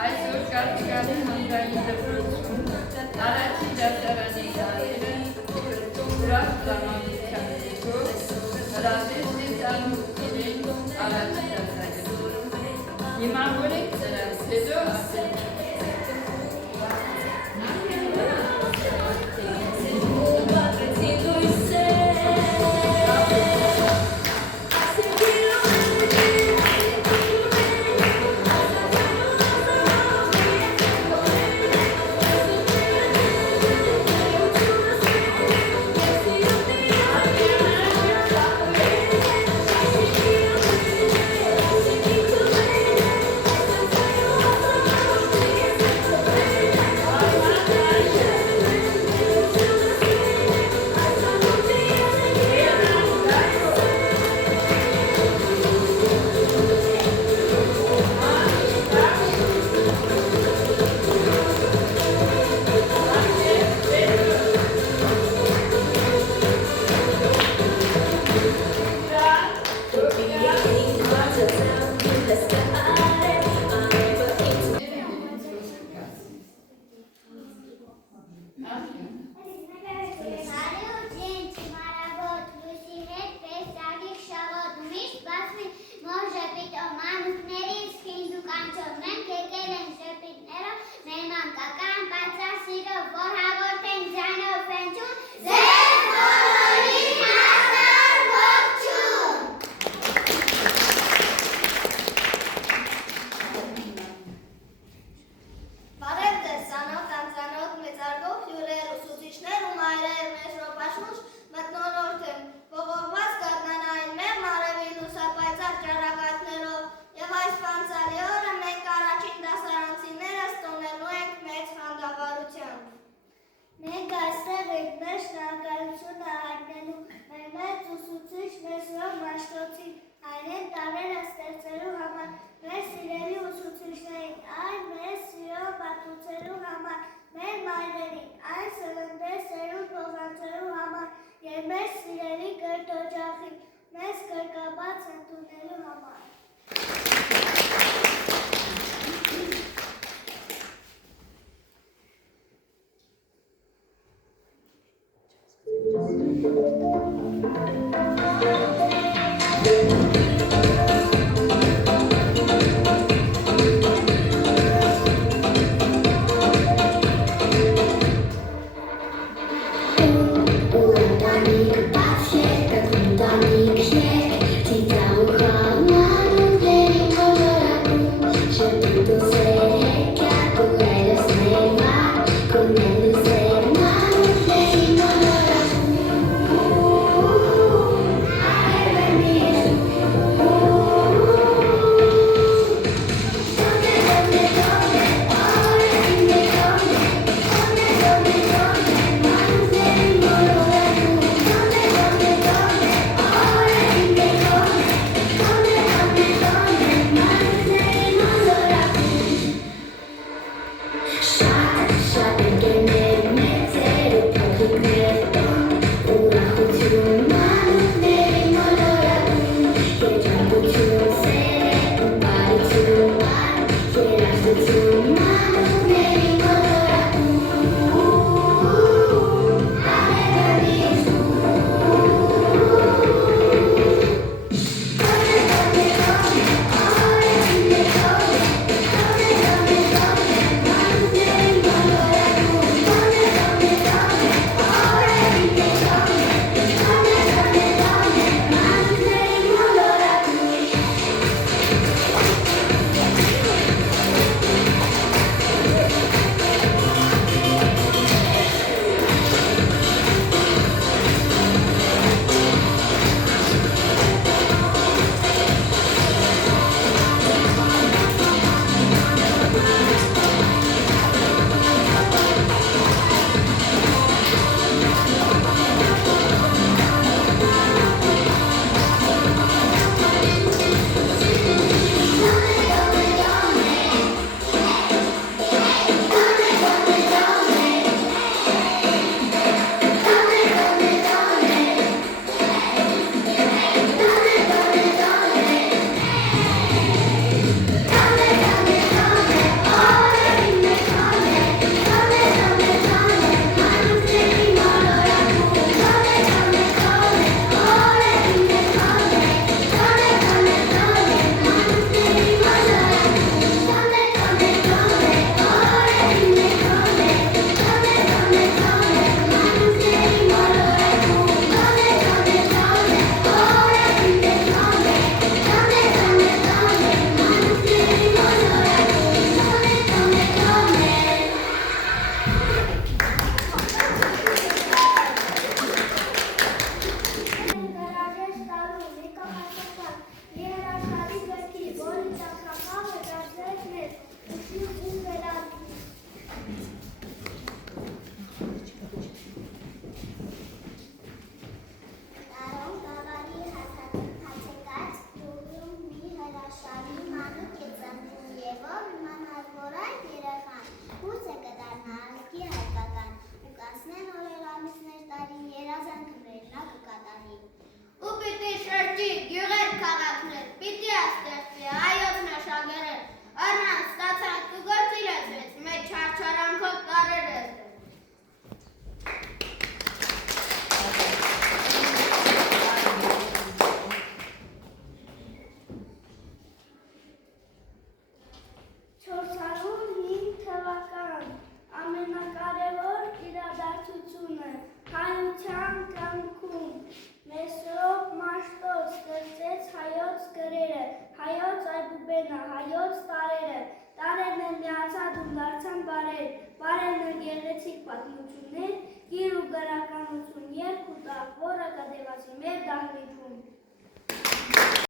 Այսօր Կառուցկալի հանրային դպրոցում առաջին դասարանի դասերը ուրախ տրամադրության ներքո հրավեր տեսանու իրեն առաջին դասարանում։ Հիմավորեք նրանց, հետո ասենք։ Մենք այստեղ ենք մեր շնորհակալությունը հայտնելու մեր մեծ ուսուցիչ Մեսրոպ Մաշտոցին այն տարրերը ստեղծելու համար, մեր սիրելի ուսուցիչներին, այն մեր սիրո պատմությունելու համար, մեր մայրերին, այն սննդե սերունդ փոխանցելու համար և մեր սիրելի կրթօջախին, մեզ կրկաբաց ընդունելու համար։ դուբենա հայոց տարերը, տարերն են միացած ու դարձան բարեր, բարերն են գեղեցիկ պատմություններ, գիր ու գրականություն երգ ու տաղ, որը կդևացի մեր դահլիճում։